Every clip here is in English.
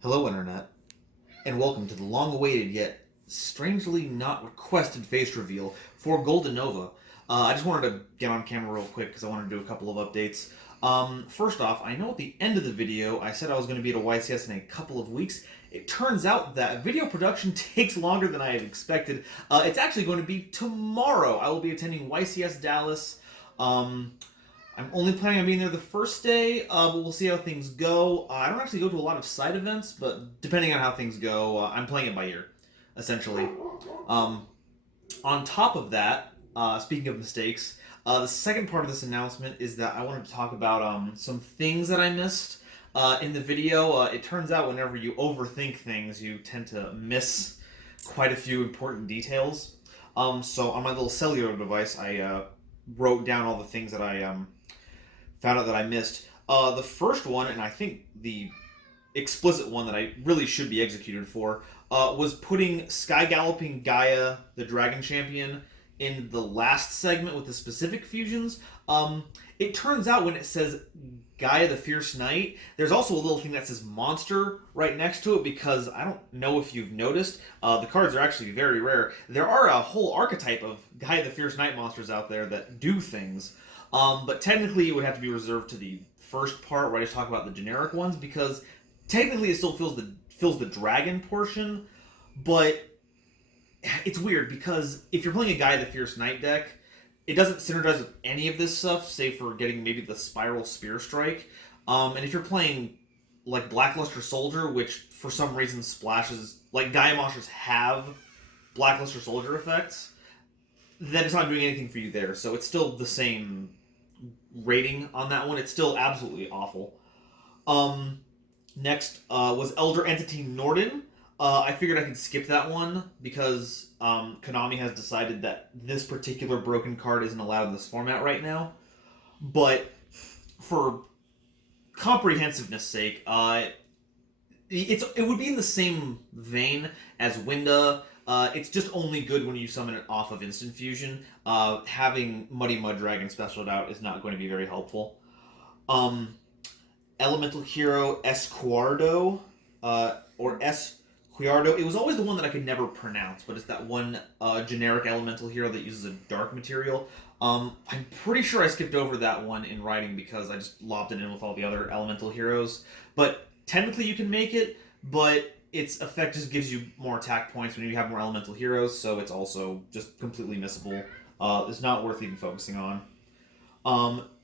Hello, Internet, and welcome to the long-awaited yet strangely not requested face reveal for GoldenNova. I just wanted to get on camera real quick because I wanted to do a couple of updates. First off, I know at the end of the video I said I was going to be at a YCS in a couple of weeks. It turns out that video production takes longer than I had expected. It's actually going to be tomorrow. I will be attending YCS Dallas. I'm only planning on being there the first day, but we'll see how things go. I don't actually go to a lot of side events, but depending on how things go, I'm playing it by ear, essentially. Um, on top of that, speaking of mistakes, the second part of this announcement is that I wanted to talk about some things that I missed in the video. It turns out whenever you overthink things, you tend to miss quite a few important details. So on my little cellular device, I wrote down all the things that I found out that I missed. The first one, and I think the explicit one that I really should be executed for, was putting Sky Galloping Gaia, the Dragon Champion, in the last segment with the specific fusions. It turns out when it says Gaia the Fierce Knight, there's also a little thing that says Monster right next to it because I don't know if you've noticed, the cards are actually very rare. There are a whole archetype of Gaia the Fierce Knight monsters out there that do things, but technically it would have to be reserved to the first part where I just talk about the generic ones because technically it still fills the dragon portion, but it's weird because if you're playing a Gaia the Fierce Knight deck, it doesn't synergize with any of this stuff, save for getting maybe the Spiral Spear Strike. And if you're playing like Blackluster Soldier, which for some reason splashes like Gaia monsters have Blackluster Soldier effects, then it's not doing anything for you there. So it's still the same rating on that one. It's still absolutely awful. Um, Next was Elder Entity Norden. I figured I could skip that one because Konami has decided that this particular broken card isn't allowed in this format right now. But for comprehensiveness sake, it would be in the same vein as Winda. It's just only good when you summon it off of Instant Fusion. Having Muddy Mudragon specialed out is not going to be very helpful. Um, Elemental Hero Esquardo, or Esquiardo. It was always the one that I could never pronounce, but it's that one generic elemental hero that uses a dark material. I'm pretty sure I skipped over that one in writing because I just lobbed it in with all the other elemental heroes. But technically you can make it, but its effect just gives you more attack points when you have more elemental heroes, so it's also just completely missable. It's not worth even focusing on.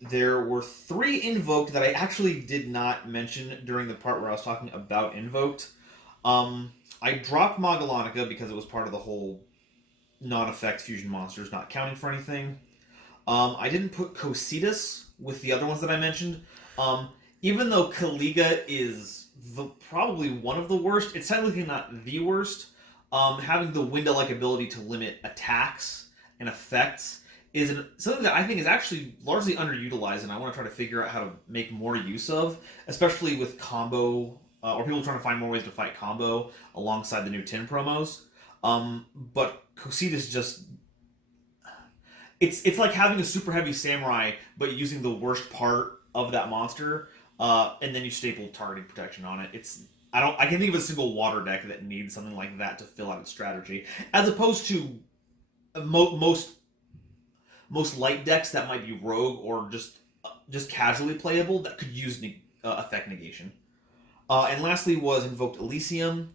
There were 3 invoked that I actually did not mention during the part where I was talking about invoked. I dropped Magalanica because it was part of the whole non-effect fusion monsters not counting for anything. I didn't put Cositas with the other ones that I mentioned. Even though Kaliga is probably one of the worst, it's technically not the worst. Having the Winda-like ability to limit attacks and effects is something that I think is actually largely underutilized, and I want to try to figure out how to make more use of, especially with combo, or people trying to find more ways to fight combo alongside the new Tin promos. But Cositas just... It's like having a super heavy samurai, but using the worst part of that monster, and then you staple targeting protection on it. I can think of a single water deck that needs something like that to fill out its strategy, as opposed to most light decks that might be rogue or just casually playable that could use effect negation. And lastly was Invoked Elysium.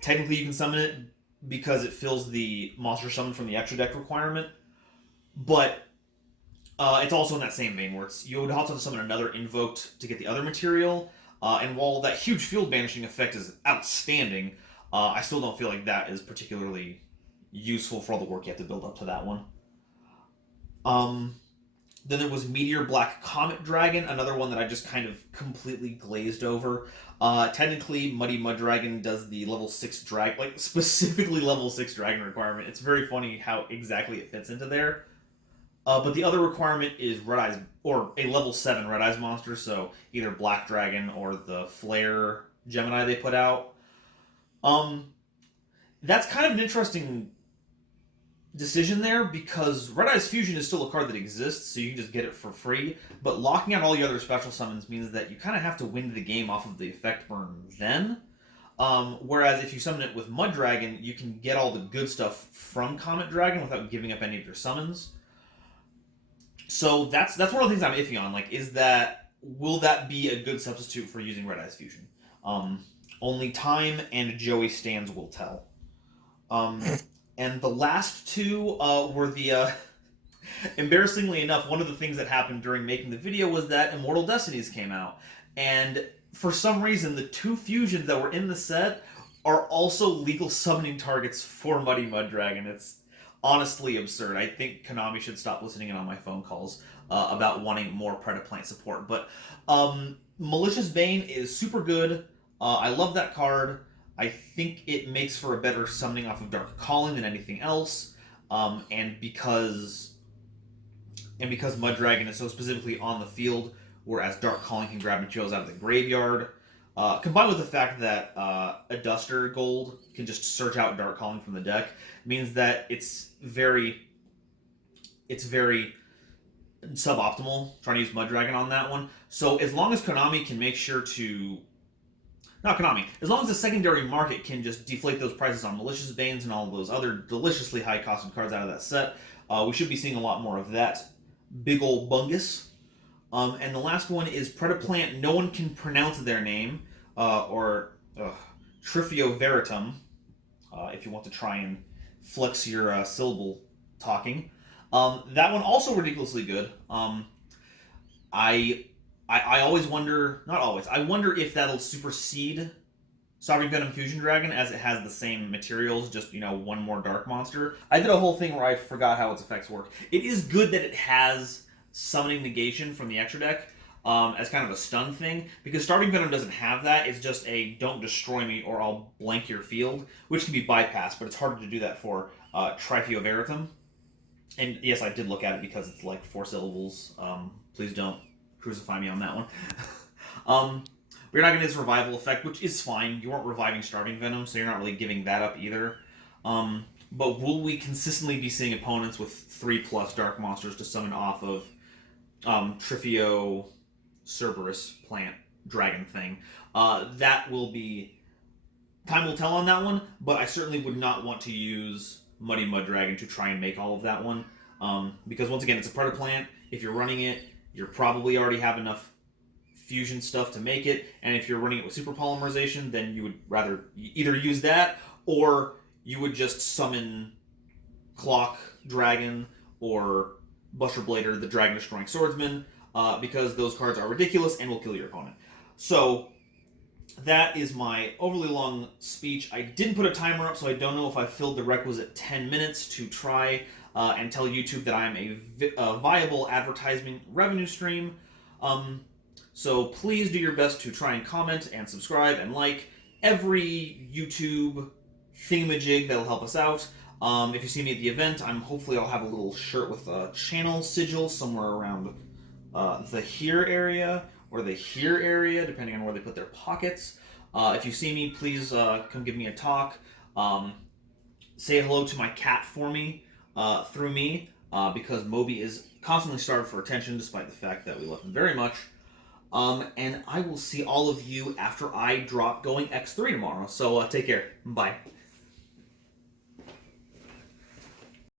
Technically you can summon it because it fills the monster summon from the extra deck requirement, but it's also in that same vein where you would also have to summon another Invoked to get the other material, and while that huge field banishing effect is outstanding, I still don't feel like that is particularly useful for all the work you have to build up to that one. Then there was Meteor Black Comet Dragon, another one that I just kind of completely glazed over. Technically, Muddy Mudragon does the level 6 dragon, like specifically level 6 dragon requirement. It's very funny how exactly it fits into there. But the other requirement is Red Eyes, or a level 7 Red Eyes monster, so either Black Dragon or the Flare Gemini they put out. That's kind of an interesting decision there, because Red Eyes Fusion is still a card that exists, so you can just get it for free, but locking out all the other special summons means that you kind of have to win the game off of the effect burn then. Whereas if you summon it with Mudragon, you can get all the good stuff from Comet Dragon without giving up any of your summons. So that's one of the things I'm iffy on. Like, will that be a good substitute for using Red Eyes Fusion? Only time and Joey stands will tell. And the last two were the... embarrassingly enough, one of the things that happened during making the video was that Immortal Destinies came out. And for some reason, the two fusions that were in the set are also legal summoning targets for Muddy Mudragon. It's honestly absurd. I think Konami should stop listening in on my phone calls about wanting more Predaplant support. But Malicious Bane is super good. I love that card. I think it makes for a better summoning off of Dark Calling than anything else. And because Mudragon is so specifically on the field, whereas Dark Calling can grab materials out of the graveyard, combined with the fact that a Duster Gold can just search out Dark Calling from the deck, means that it's very suboptimal trying to use Mudragon on that one. So as long as Konami can make sure to... Not Konami. As long as the secondary market can just deflate those prices on Malicious Banes and all of those other deliciously high-costed cards out of that set, we should be seeing a lot more of that big ol' bungus. And the last one is Predaplant. No one can pronounce their name, or Trifio Veritum, if you want to try and flex your syllable talking. That one also ridiculously good. I always wonder, not always, I wonder if that'll supersede Sovereign Venom Fusion Dragon, as it has the same materials, just, one more dark monster. I did a whole thing where I forgot how its effects work. It is good that it has summoning negation from the extra deck as kind of a stun thing, because Starving Venom doesn't have that. It's just a don't destroy me or I'll blank your field, which can be bypassed, but it's harder to do that for Trifio Veritum. And yes, I did look at it because it's like 4 syllables. Please don't crucify me on that one. We're not going to get this revival effect, which is fine. You weren't reviving Starving Venom, so you're not really giving that up either. But will we consistently be seeing opponents with 3+ dark monsters to summon off of Trifio Cerberus plant dragon thing? That will be... Time will tell on that one, but I certainly would not want to use Muddy Mudragon to try and make all of that one. Because once again, it's a Predaplant. If you're running it, you probably already have enough fusion stuff to make it, and if you're running it with super polymerization, then you would rather either use that, or you would just summon Clock Dragon or Buster Blader, the Dragon Destroying Swordsman, because those cards are ridiculous and will kill your opponent. So that is my overly long speech. I didn't put a timer up, so I don't know if I filled the requisite 10 minutes to try and tell YouTube that I'm a viable advertising revenue stream. So please do your best to try and comment and subscribe and like every YouTube thingamajig that'll help us out. If you see me at the event, hopefully I'll have a little shirt with a channel sigil somewhere around the here area or the here area, depending on where they put their pockets. If you see me, please come give me a talk. Say hello to my cat for me. Through me, because Moby is constantly starved for attention, despite the fact that we love him very much. And I will see all of you after I drop Going X3 tomorrow. So take care. Bye.